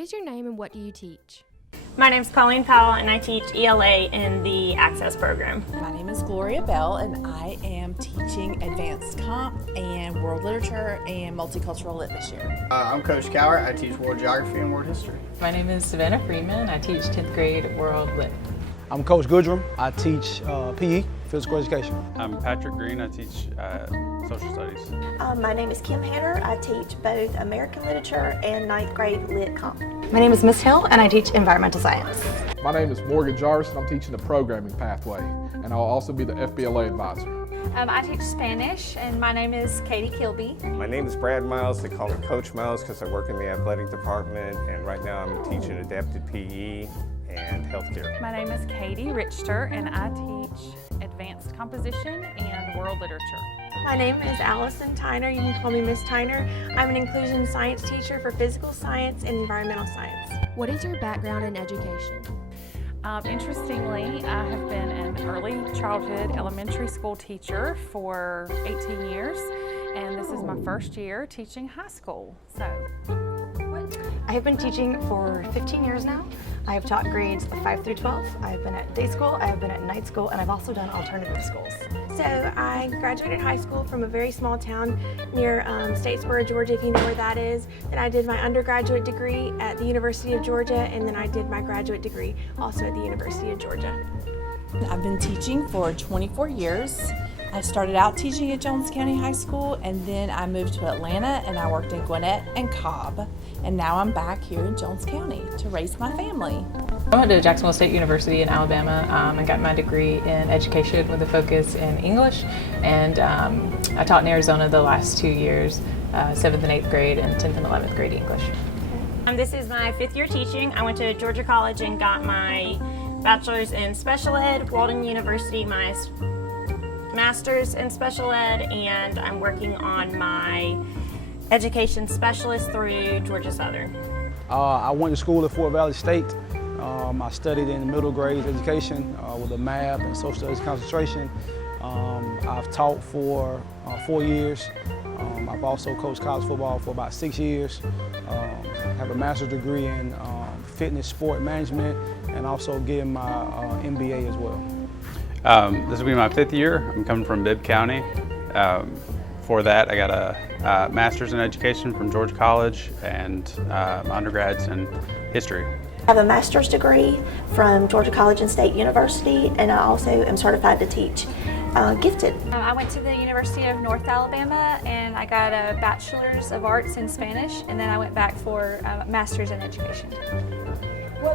is your name and what do you teach? My name is Colleen Powell and I teach ELA in the Access program. My name is Gloria Bell and I am teaching Advanced Comp and World Literature and Multicultural Lit this year. I'm Coach Cowart. I teach World Geography and World History. My name is Savannah Freeman. I teach 10th grade World Lit. I'm Coach Goodrum. I teach PE, Physical Education. I'm Patrick Green. I teach Social Studies. My name is Kim Hanner. I teach both American Literature and 9th grade Lit Comp. My name is Miss Hill and I teach Environmental Science. My name is Morgan Jarvis and I'm teaching the Programming Pathway, and I'll also be the FBLA advisor. I teach Spanish and my name is Katie Kilby. My name is Brad Miles. They call me Coach Miles because I work in the athletic department, and right now I'm teaching adapted PE and healthcare. My name is Katie Richter and I teach Advanced Composition and World Literature. My name is Allison Tyner. You can call me Miss Tyner. I'm an inclusion science teacher for physical science and environmental science. What is your background in education? Interestingly, I have been an early childhood elementary school teacher for 18 years, and this is my first year teaching high school. I have been teaching for 15 years now. I have taught grades 5 through 12. I have been at day school, I have been at night school, and I've also done alternative schools. So I graduated high school from a very small town near Statesboro, Georgia, if you know where that is. Then I did my undergraduate degree at the University of Georgia, and then I did my graduate degree also at the University of Georgia. I've been teaching for 24 years. I started out teaching at Jones County High School, and then I moved to Atlanta and I worked in Gwinnett and Cobb. And now I'm back here in Jones County to raise my family. I went to Jacksonville State University in Alabama and got my degree in education with a focus in English. And I taught in Arizona the last 2 years, 7th and 8th grade and 10th and 11th grade English. This is my 5th year teaching. I went to Georgia College and got my bachelor's in special ed, Walden University my master's in special ed, and I'm working on my education specialist through Georgia Southern. I went to school at Fort Valley State. I studied in middle grade education with a math and social studies concentration. I've taught for 4 years. I've also coached college football for about 6 years. Have a master's degree in fitness sport management and also getting my MBA as well. This will be my 5th year. I'm coming from Bibb County. Before that, I got a master's in education from Georgia College and my undergrads in history. I have a master's degree from Georgia College and State University, and I also am certified to teach gifted. I went to the University of North Alabama and I got a bachelor's of arts in Spanish, and then I went back for a master's in education.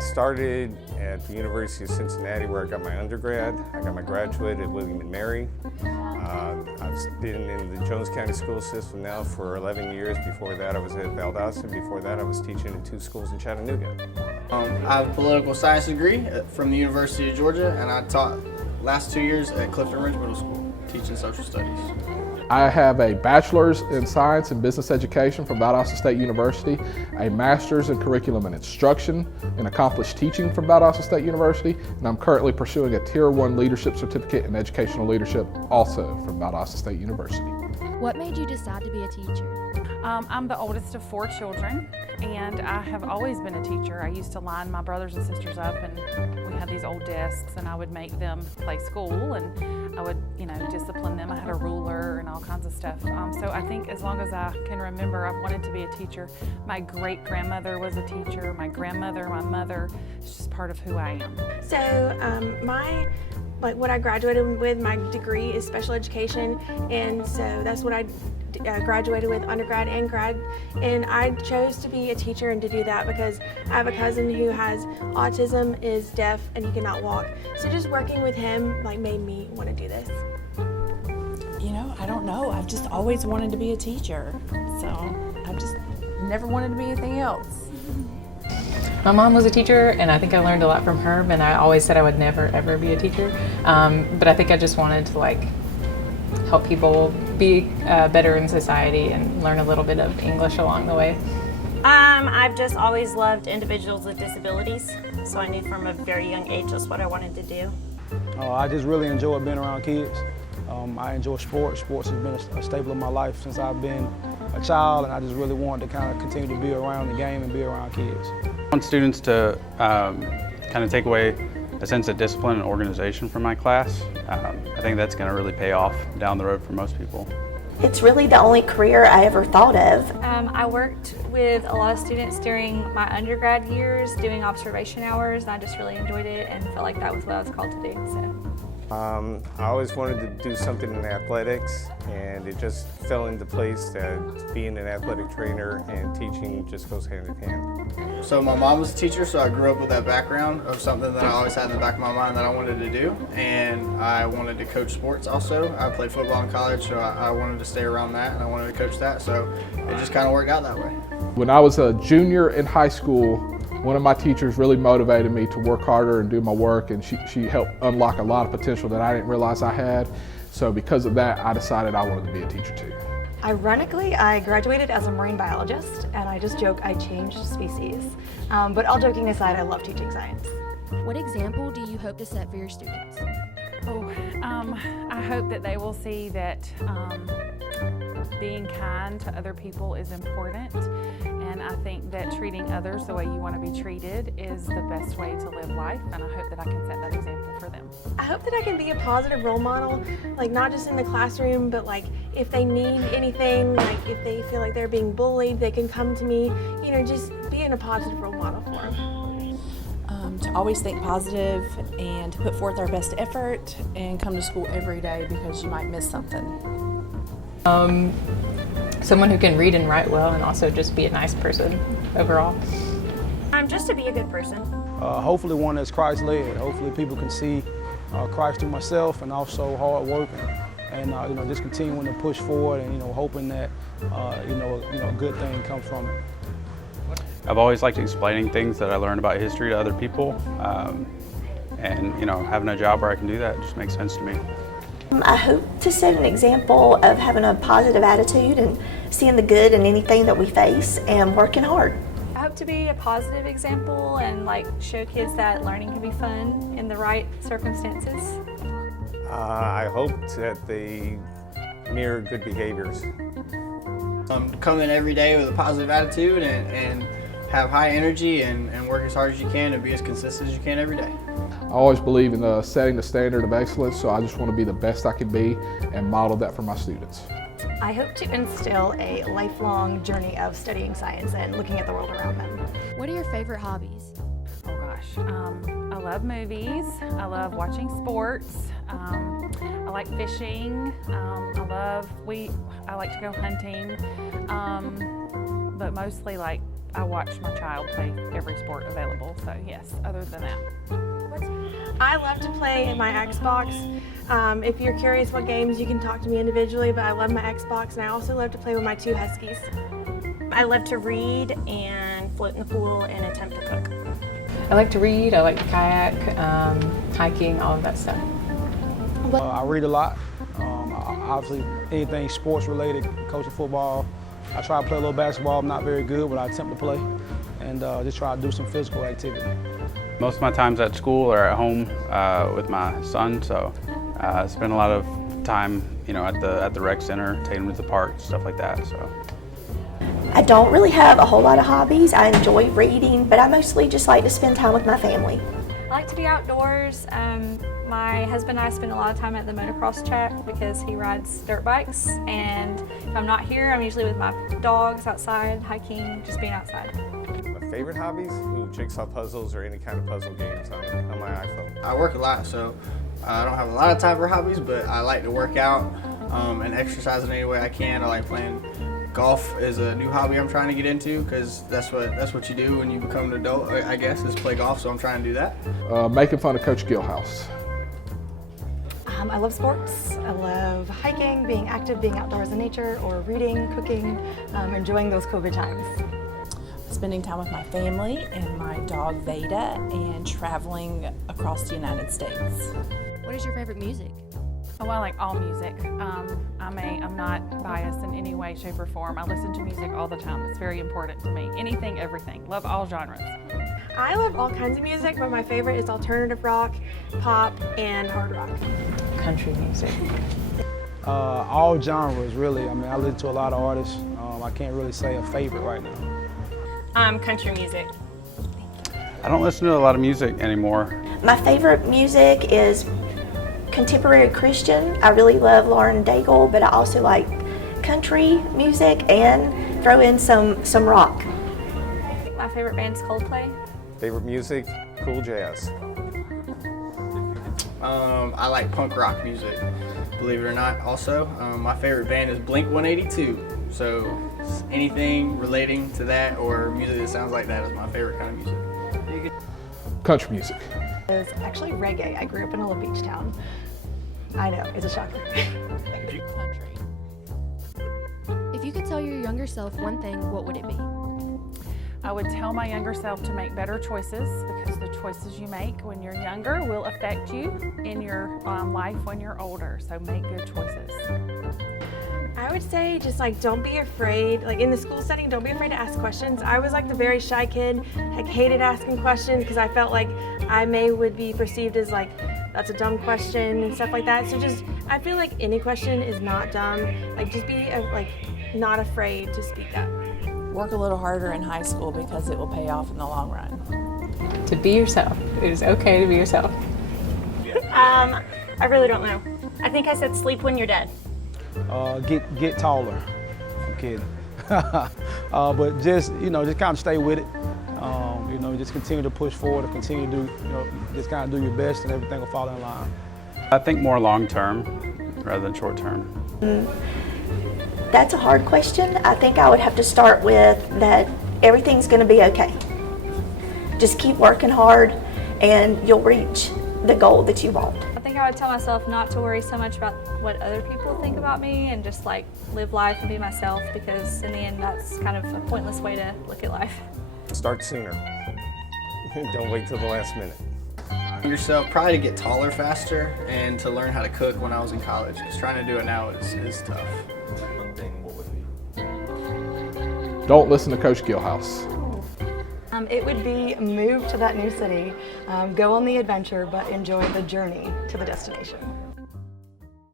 Started at the University of Cincinnati where I got my undergrad. I got my graduate at William & Mary. I've been in the Jones County school system now for 11 years. Before that I was at Valdosta. Before that I was teaching in 2 schools in Chattanooga. I have a political science degree from the University of Georgia, and I taught last 2 years at Clifton Ridge Middle School, teaching social studies. I have a bachelor's in science and business education from Valdosta State University, a master's in curriculum and instruction and accomplished teaching from Valdosta State University, and I'm currently pursuing a Tier 1 leadership certificate in educational leadership also from Valdosta State University. What made you decide to be a teacher? I'm the oldest of 4 children, and I have always been a teacher. I used to line my brothers and sisters up, and we had these old desks, and I would make them play school, and I would, discipline them. I had a ruler and all kinds of stuff. So I think as long as I can remember, I've wanted to be a teacher. My great-grandmother was a teacher. My grandmother, my mother, it's just part of who I am. So what I graduated with, my degree is special education, and so that's what I graduated with, undergrad and grad, and I chose to be a teacher and to do that because I have a cousin who has autism, is deaf, and he cannot walk. So just working with him made me want to do this. I don't know. I've just always wanted to be a teacher, so I've just never wanted to be anything else. My mom was a teacher, and I think I learned a lot from her, and I always said I would never ever be a teacher. But I think I just wanted to help people be better in society and learn a little bit of English along the way. I've just always loved individuals with disabilities, so I knew from a very young age that's what I wanted to do. I just really enjoy being around kids. I enjoy sports. Sports has been a staple of my life since I've been a child, and I just really wanted to kind of continue to be around the game and be around kids. I want students to kind of take away a sense of discipline and organization from my class. I think that's going to really pay off down the road for most people. It's really the only career I ever thought of. I worked with a lot of students during my undergrad years doing observation hours, and I just really enjoyed it and felt like that was what I was called to do. So. I always wanted to do something in athletics, and it just fell into place that being an athletic trainer and teaching just goes hand in hand. So my mom was a teacher, so I grew up with that background of something that I always had in the back of my mind that I wanted to do, and I wanted to coach sports also. I played football in college, so I wanted to stay around that, and I wanted to coach that, so it just kind of worked out that way. When I was a junior in high school, one of my teachers really motivated me to work harder and do my work, and she helped unlock a lot of potential that I didn't realize I had. So because of that, I decided I wanted to be a teacher too. Ironically, I graduated as a marine biologist, and I just joke I changed species. But all joking aside, I love teaching science. What example do you hope to set for your students? I hope that they will see that being kind to other people is important, and I think that treating others the way you want to be treated is the best way to live life, and I hope that I can set that example for them. I hope that I can be a positive role model, like not just in the classroom, but like if they need anything, like if they feel like they're being bullied, they can come to me, you know, just being a positive role model for them. To always think positive and to put forth our best effort and come to school every day because you might miss something. Someone who can read and write well and also just be a nice person overall. Just to be a good person. Hopefully one that's Christ-led. Hopefully people can see Christ through myself, and also hard work and you know, just continuing to push forward and, you know, hoping that a good thing comes from it. I've always liked explaining things that I learned about history to other people, and you know, having a job where I can do that just makes sense to me. I hope to set an example of having a positive attitude and seeing the good in anything that we face and working hard. I hope to be a positive example and show kids that learning can be fun in the right circumstances. I hope that they mirror good behaviors. Come in every day with a positive attitude and have high energy and work as hard as you can and be as consistent as you can every day. I always believe in setting the standard of excellence, so I just want to be the best I can be and model that for my students. I hope to instill a lifelong journey of studying science and looking at the world around them. What are your favorite hobbies? Oh gosh, I love movies, I love watching sports, I like fishing, I like to go hunting, but mostly I watch my child play every sport available, so yes, other than that. I love to play in my Xbox. If you're curious what games, you can talk to me individually, but I love my Xbox, and I also love to play with my 2 huskies. I love to read and float in the pool and attempt to cook. I like to read, I like to kayak, hiking, all of that stuff. I read a lot. Obviously, anything sports related, coaching football. I try to play a little basketball. I'm not very good, but I attempt to play, and just try to do some physical activity. Most of my time's at school or at home with my son, so I spend a lot of time, at the rec center, taking him to the park, stuff like that. So. I don't really have a whole lot of hobbies. I enjoy reading, but I mostly just like to spend time with my family. I like to be outdoors. My husband and I spend a lot of time at the motocross track because he rides dirt bikes, and if I'm not here, I'm usually with my dogs outside, hiking, just being outside. My favorite hobbies? Jigsaw puzzles or any kind of puzzle games on my iPhone. I work a lot, so I don't have a lot of time for hobbies, but I like to work out and exercise in any way I can. I like playing golf is a new hobby I'm trying to get into because that's what you do when you become an adult, I guess, is play golf, so I'm trying to do that. Making fun of Coach Gilhouse. I love sports. I love hiking, being active, being outdoors in nature, or reading, cooking, enjoying those COVID times. Spending time with my family and my dog Veda and traveling across the United States. What is your favorite music? Oh, I like all music. I'm not biased in any way, shape, or form. I listen to music all the time. It's very important to me. Anything, everything. Love all genres. I love all kinds of music, but my favorite is alternative rock, pop, and hard rock. Country music. All genres, really. I mean, I listen to a lot of artists. I can't really say a favorite right now. Country music. I don't listen to a lot of music anymore. My favorite music is contemporary Christian. I really love Lauren Daigle, but I also like country music and throw in some rock. My favorite band is Coldplay. Favorite music, cool jazz. I like punk rock music, believe it or not. Also, my favorite band is Blink-182. So anything relating to that or music that sounds like that is my favorite kind of music. Country music. It's actually reggae. I grew up in a little beach town. I know, it's a shocker. If you could tell your younger self one thing, what would it be? I would tell my younger self to make better choices, because the choices you make when you're younger will affect you in your life when you're older. So make good choices. I would say just like don't be afraid, like in the school setting, don't be afraid to ask questions. I was like the very shy kid, like hated asking questions because I felt like I would be perceived as like that's a dumb question and stuff like that. So just I feel like any question is not dumb. Like just be like not afraid to speak up. Work a little harder in high school because it will pay off in the long run. To be yourself. It is okay to be yourself. I really don't know. I think I said sleep when you're dead. Get taller. I'm kidding. But just kind of stay with it. Just continue to push forward, continue to do, just kind of do your best, and everything will fall in line. I think more long term rather than short term. That's a hard question. I think I would have to start with that everything's going to be okay. Just keep working hard and you'll reach the goal that you want. I think I would tell myself not to worry so much about what other people think about me and just like live life and be myself, because in the end that's kind of a pointless way to look at life. Start sooner. Don't wait till the last minute. Yourself, probably to get taller faster and to learn how to cook when I was in college, because trying to do it now is tough. Don't listen to Coach Gilhouse. It would be move to that new city, go on the adventure, but enjoy the journey to the destination.